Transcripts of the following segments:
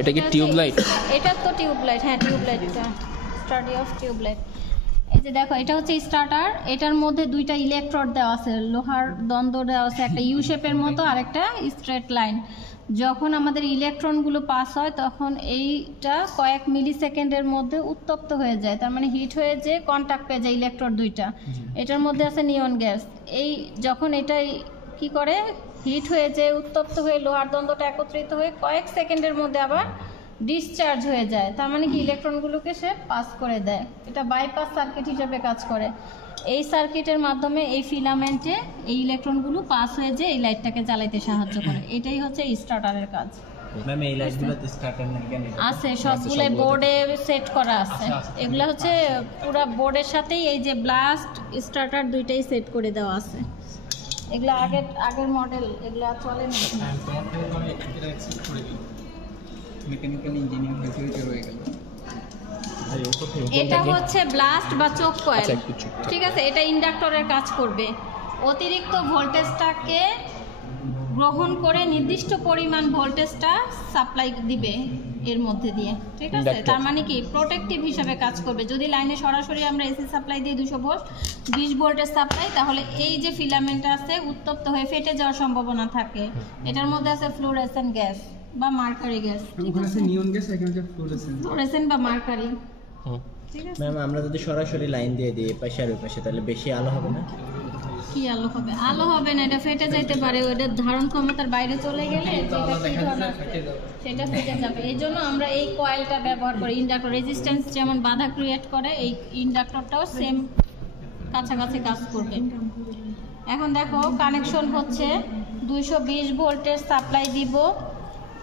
এটা কি tube light? এটা তো টিউব লাইট, হ্যাঁ tube light, study of tube light. এই যে দেখো এটা হচ্ছে স্টার্টার, এটার মধ্যে দুইটা ইলেকট্রোড দেওয়া আছে, লোহার দ্বন্দ্ব দেওয়া আছে, একটা ইউ শেপের মতো আর একটা স্ট্রেট লাইন। যখন আমাদের ইলেকট্রনগুলো পাস হয় তখন এইটা কয়েক মিলি সেকেন্ডের মধ্যে উত্তপ্ত হয়ে যায়, তার মানে হিট হয়ে যে কন্ট্যাক্ট পেয়ে যায় ইলেকট্রোড দুইটা। এটার মধ্যে আছে নিয়ন গ্যাস। এই যখন এটা কি করে হিট হয়ে যে উত্তপ্ত হয়ে লোহার দ্বন্দ্বটা একত্রিত হয়ে কয়েক সেকেন্ডের মধ্যে আবার ডিসচার্জ হয়ে যায়, তার মানে কি ইলেকট্রনগুলোকে সে পাস করে দেয়। এটা বাইপাস সার্কিট হিসেবে কাজ করে। এই সার্কিটের মাধ্যমে এই ফিলামেন্টে এই ইলেকট্রনগুলো পাস হয়ে যে এই লাইটটাকে জ্বালাইতে সাহায্য করে। এটাই হচ্ছে স্টার্টারের কাজ। ম্যাম এই লাইটগুলোতে স্টার্টার নাই কেন? আছে, সবগুলো বোর্ডে সেট করা আছে। এগুলো হচ্ছে পুরো বোর্ডের সাথেই এই যে ব্লাস্ট স্টার্টার দুইটাই সেট করে দেওয়া আছে। এগুলো আগের মডেল, এগুলো চলে না। মেকানিক্যাল ইঞ্জিনিয়ার হয়ে গেল। এটা হচ্ছে ব্লাস্ট বা চোক কয়েল, ঠিক আছে। এটা ইন্ডাক্টরের কাজ করবে, অতিরিক্ত ভোল্টেজটাকে গ্রহণ করে নির্দিষ্ট পরিমাণ ভোল্টেজটা সাপ্লাই দিবে এর মধ্যে দিয়ে, ঠিক আছে। তার মানে কি প্রোটেক্টিভ হিসাবে কাজ করবে। যদি লাইনে সরাসরি আমরা এসি সাপ্লাই দিই 200 ভোল্ট 20 ভোল্টের সাপ্লাই, তাহলে এই যে ফিলামেন্ট আছে উত্তপ্ত হয়ে ফেটে যাওয়ার সম্ভাবনা থাকে। এটার মধ্যে আছে ফ্লোরেসেন্ট গ্যাস বা মার্কারি গ্যাস, ওখানে আছে নিয়ন গ্যাস, এখানে আছে ফ্লোরেসেন্ট বা মার্কারি, ঠিক আছে। ম্যাম আমরা যদি সরাসরি লাইন দিয়ে দিই পাশে আর ওই পাশে, তাহলে বেশি আলো হবে না? কি আলো হবে? আলো হবে না, এটা ফেটে যেতে পারে। ওটা ধারণ ক্ষমতার বাইরে চলে গেলে সেটা ফেটে যাবে। এই জন্য আমরা এই কয়েলটা ব্যবহার করি। ইন্ডাক্টর রেজিস্ট্যান্স যেমন বাধা ক্রিয়েট করে, এই ইন্ডাক্টরটাও সেম কাছাকাছি কাজ করবে। এখন দেখো কানেকশন হচ্ছে 220 ভোল্টের সাপ্লাই দিব।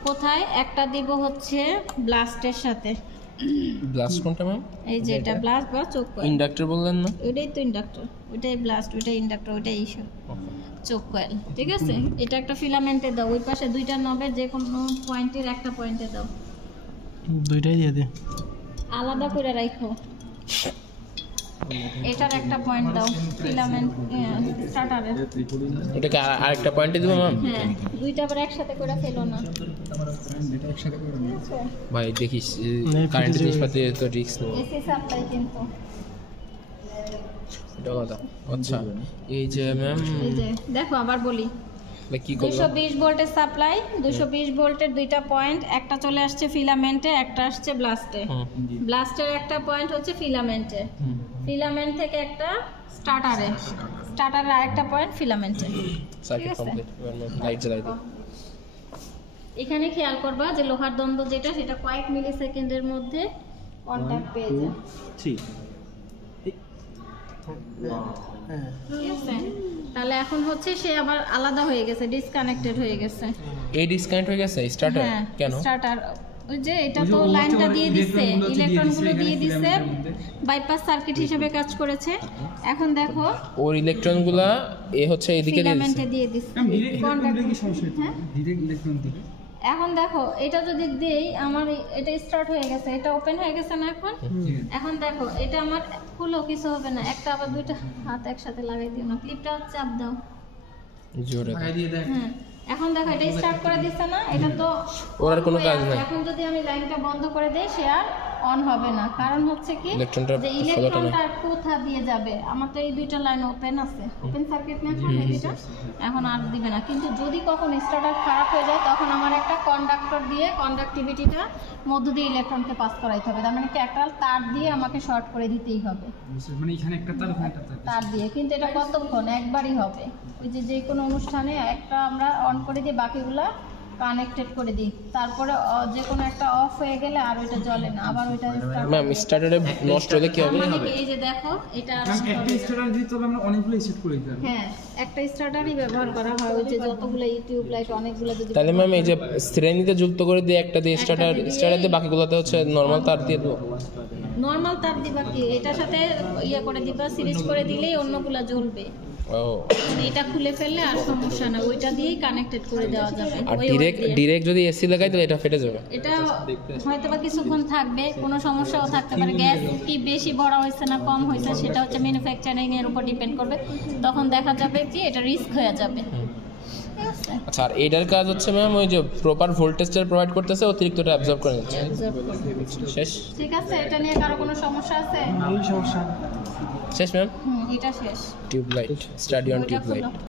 কোথায়? একটা দিব হচ্ছে ব্লাস্টের সাথে। ব্লাস্ট কোনটা ম্যাম? এই যে এটা ব্লাস্ট বা চোক কয়েল। ইন্ডাক্টর বললেন না? ওইটাই তো ইন্ডাক্টর, ওইটাই ব্লাস্ট, ওইটাই ইন্ডাক্টর, ওইটাই ইস্যু চোক কয়েল, ঠিক আছে। এটা একটা ফিলামেন্টে দাও, ওই পাশে দুইটা নবের যে কোনো পয়েন্টের একটা পয়েন্টে দাও, দুইটাই দিয়ে দে, আলাদা করে রাখো। এটার একটা পয়েন্ট দাও ফিলামেন্ট স্টার্টারে। এটাকে আরেকটা পয়েন্টে দিব ম্যাম? হ্যাঁ, দুইটা আবার একসাথে করে ফেলো না ভাই। দেখিস কারেন্ট জিনিসপাতি তো রিস্ক নেই। এসি সাপ্লাই কিন্তু এটা আলাদা। আচ্ছা এই যে ম্যাম, এই যে দেখো আবার বলি, কি করব? 220 ভোল্টের সাপ্লাই, 220 ভোল্টের দুইটা পয়েন্ট, একটা চলে আসছে ফিলামেন্টে, একটা আসছে ব্লাস্টে। ব্লাস্টের একটা পয়েন্ট হচ্ছে ফিলামেন্টে, ফিলামেন্ট থেকে একটা স্টার্টারে, স্টার্টারের আরেকটা পয়েন্ট ফিলামেন্টে। Circuit complete. লাইট জ্বালাই দিই। এখানে খেয়াল করবা যে লোহার দ্বন্দ্ব যেটা, সেটা কয়েক মিলি সেকেন্ডের মধ্যে কন্ট্যাক্ট পেয়ে যায়, ঠিক আছে। তাহলে এখন হচ্ছে সে আবার আলাদা হয়ে গেছে, ডিসকানেক্টেড হয়ে গেছে। এই ডিসকানেক্ট হয়ে গেছে স্টার্টার কেন? স্টার্টার ওই যে এটা তো লাইনটা দিয়ে দিচ্ছে, ইলেকট্রনগুলো দিয়ে দিচ্ছে, বাইপাস সার্কিট হিসেবে কাজ করেছে। এখন দেখো ওর ইলেকট্রনগুলো এ হচ্ছে এদিকে দিয়ে দিচ্ছে। এখন দেখো এটা যদি দেই, আমার এটা স্টার্ট হয়ে গেছে, এটা ওপেন হয়ে গেছে না এখন। এখন দেখো এটা আমার খুলো, কিছু হবে না। একটা আবার দুইটা হাত একসাথে লাগাই দিও না, ক্লিপটা চাপ দাও জোরে। হ্যাঁ, এখন দেখো এটা স্টার্ট করে দিচ্ছে না, এটা তো ওর আর কোনো কাজ নাই। এখন যদি আমি লাইনটা বন্ধ করে দেই, সে আর অন হবে না। কারণ হচ্ছে কি যে ইলেকট্রনটা কোথা দিয়ে যাবে। আমার তো এই দুইটা লাইন ওপেন আছে, ওপেন সার্কিট না, এটা এখন আর দিবে না। কিন্তু যদি কখন স্টার্টার খারাপ হয়ে যায়, তখন আমার একটা কন্ডাক্টর দিয়ে কন্ডাক্টিভিটিটা মধ্য দিয়ে ইলেকট্রনকে পাস করাইতে হবে। তার মানে কি একটা তার দিয়ে আমাকে শর্ট করে দিতেই হবে, মানে এখানে একটা তার, ওখানে একটা তার দিয়ে। কিন্তু এটা কতক্ষণ? একবারই হবে। ওই যে কোনো অনুষ্ঠানে একটা আমরা অন করে দিই, বাকিগুলা কানেক্টেড করে দিই, তারপরে যে কোনো একটা অফ হয়ে গেলে আর ওইটা জ্বলে না, আবার ওইটা ম্যাম স্টার্টারে নষ্ট হলে কি হবে? এই যে দেখো এটা একটা স্টার্টার দিয়ে তো আমরা অনেকগুলো সেট করে দিই। হ্যাঁ, একটা স্টার্টারই ব্যবহার করা হয়। ওই যে যতগুলো টিউব লাইট অনেকগুলো যদি, তাহলে ম্যাম এই যে শ্রেণীতে যুক্ত করে দিয়ে একটা দিয়ে স্টার্টার দিয়ে বাকিগুলোতে হচ্ছে নরমাল তার দিয়ে দেবো। নরমাল তার দিবা কি, এটার সাথে করে দিবা, সিরিজ করে দিলেই অন্যগুলা জ্বলবে। এটা খুলে ফেললে আর সমস্যা না, ওইটা দিয়েই কানেক্টেড করে দেওয়া যাবে। আর ডাইরেক্ট যদি এসি লাগাই তাহলে এটা ফেটে যাবে। এটা হয়তো বা কিছুক্ষণ থাকবে, কোনো সমস্যাও থাকতে পারে। গ্যাস কি বেশি ভরা হয়েছে না কম হয়েছে, সেটা হচ্ছে ম্যানুফ্যাকচারিং এর উপর ডিপেন্ড করবে। তখন দেখা যাবে কি এটা রিস্ক হয়ে যাবে, ঠিক আছে। আছে আচ্ছা, আর এটার কাজ হচ্ছে ম্যাম ওই যে প্রপার ভোল্টেজটা প্রোভাইড করতেছে, অতিরিক্তটা অ্যাবজর্ব করে নিচ্ছে। শেষ ঠিক আছে, এটা নিয়ে কারো কোনো সমস্যা আছে? এই সমস্যা। শেষ ম্যাম। এটা শেষ। টিউবলাইট, স্টাডি অন ওইটা টিউবলাইট। খুলো।